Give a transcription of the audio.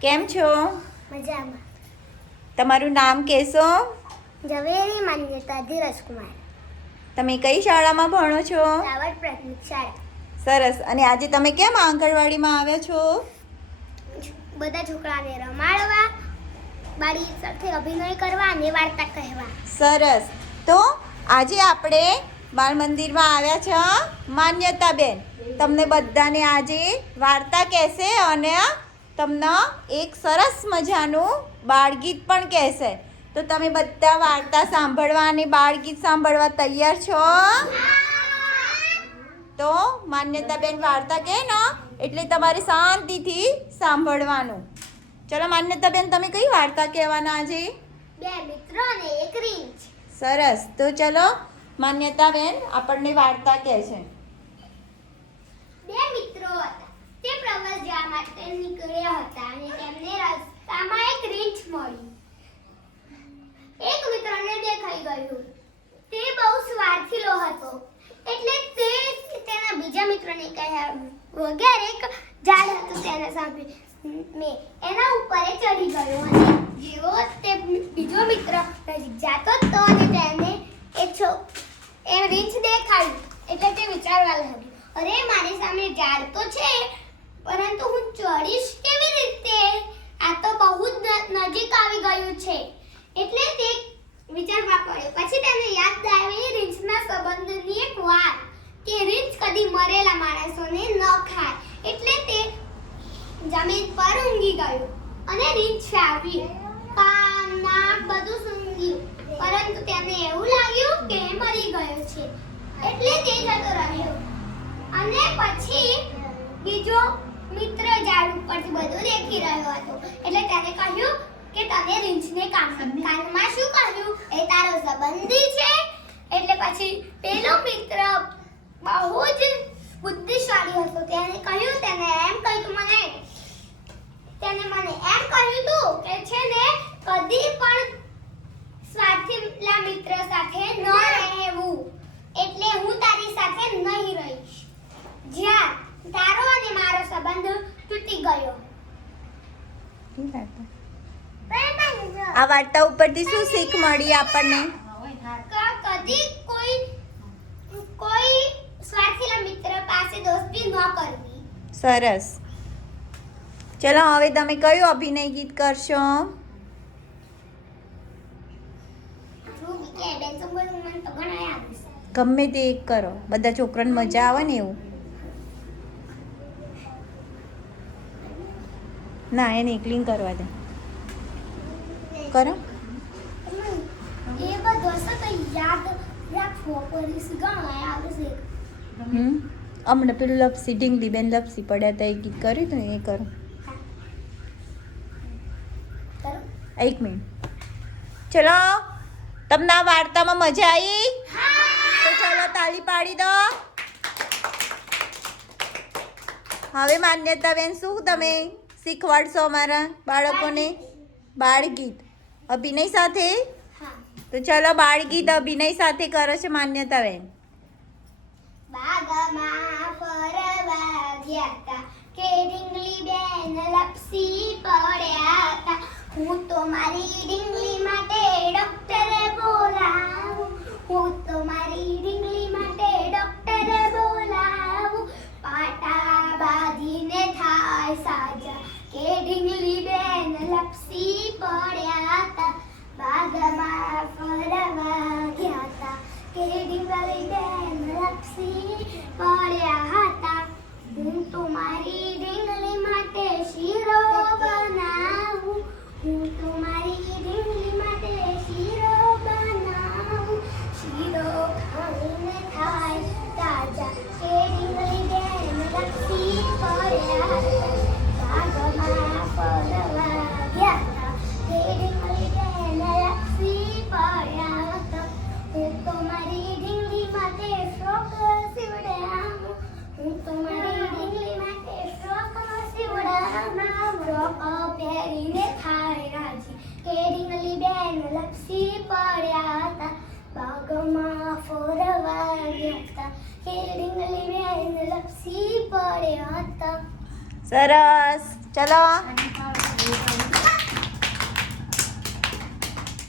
કેમ છો? મજામાં. તમારું નામ કહેશો ઝવેરી માન્યતા ધીરજકુમાર તમે કઈ શાળામાં ભણો છો? રાવળ પ્રાથમિક શાળા. સરસ. અને આજે તમે કેમ આંગણવાડીમાં આવ્યા છો બધા છોકરાને રમાડવા બાળી સાથે અભિનય કરવા અને વાર્તા કહેવા. સરસ. તો આજે આપણે બાળ મંદિરમાં આવ્યા છે માન્યતાબેન તમને બધાને આજે વાર્તા કહેશે અને તમને એક સરસ મજાનું બાળગીત પણ કહેશે. તો તમે બધા વાર્તા સાંભળવા અને બાળગીત સાંભળવા તૈયાર છો? તો માન્યતાબેન વાર્તા કહે ને એટલે તમારે શાંતિથી સાંભળવાનું. ચલો માન્યતાબેન તમે કઈ વાર્તા કહેવાના આજે? બે મિત્રો અને એક રીંછ. સરસ. તો ચલો માન્યતાબેન આપણને વાર્તા કહે છે. બે મિત્રો હતા. તે પ્રવાસ જવા માટે નીકળ્યા હતા અને તેમને રસ્તામાં એક રીંછ મળી. એક મિત્રને દેખાઈ ગયું. તે બહુ સ્વાર્થીલો હતો. એટલે તે તેના બીજા મિત્રને કહ્યા વગેરે એક ઝાડ હતું તેના સામે. મેં એના ઉપર એ ચડી ગયો અને જેવો તે બીજો મિત્ર નજીક જાતો તો અને તેને એ છો એ રીંછ દેખાયું. એટલે તે વિચારવા લાગ્યું, અરે, મારી સામે ઝાડ તો છે, પરંતુ હું ચડીશ કેવી રીતે? આ તો બહુ જ નજીક આવી ગયું છે. એટલે તે વિચારવા પડ્યો. પછી તેને યાદ આવી રીંછના સંબંધની એક વાત કે રીંછ કદી મરેલા માણસોને ન ખાય. એટલે તે જમીન પર ઊંઘી ગયો અને રીંછ આવી. કાન, નાક બધું સૂંઘ્યું. પરંતુ તેને એવું લાગ્યું એટલે તે જતો રહ્યો. અને પછી બીજો મિત્ર ઝાડ ઉપરથી બધું દેખી રહ્યો હતો. એટલે તેને કહ્યું કે તને રીંછને કાનમાં શું કહ્યું એ તારો સંબંધી છે. એટલે પછી પેલો મિત્ર બહુ જ બુદ્ધિશાળી હતો. તેને કહ્યું, તેને એમ કહ્યું મને, તેને મને એમ કહ્યું તું કે છે ને, કદી પણ સ્વાર્થીલા મિત્ર સાથે ન રહેવું એટલે હું તારી સાથે નહીં રહીશ જ્યાં તારો અને મારો સંબંધ તૂટી ગયો આ વાર્તા ઉપરથી શું શીખ મળી આપણને? કદી કોઈ કોઈ સ્વાર્થીલા મિત્ર પાસે દોસ્તી ન કરવી. સરસ. ચલો હવે તમે કયું અભિનય ગીત કરશો? ગમે તે એક કરો. બધા છોકરાને મજા આવે ને એવું? ના એને ક્લીન કરવા દે. કરો. હમણાં પેલું લપસી ઢીંગલી બેન લપસી પડ્યા હતા એ ગીત કર્યું હતું એ કરો. કરો. એક મિનિટ ચલો તમને આ વાર્તામાં મજા આવી તો ચલો તાળી પાડી દો. હવે માન્યતા બેન શું તમે? શીખવાડશો અમારા બાળકોને? બાળગીત. અભિનય સાથે? તો ચલો બાળગીત અભિનય સાથે કરો છે માન્યતાબેન બાગમાં ફરવા ગયા કે બેન લપસી પડ્યા હું તો મારી ઢીંગલી માટે ડોક્ટરે બોલાવું. હું તો સાજા કે ઢીંગલી બેન લપસી પડ્યા હતા બાગમાં ફરવા પહેરીને થાય રાજી. કે ઢીંગલી બેન લપસી પડ્યા હતા. બાગમાં ફોરવા ગયા હતા. કે ઢીંગલી બેન લપસી પડ્યા હતા. સરસ. ચલો.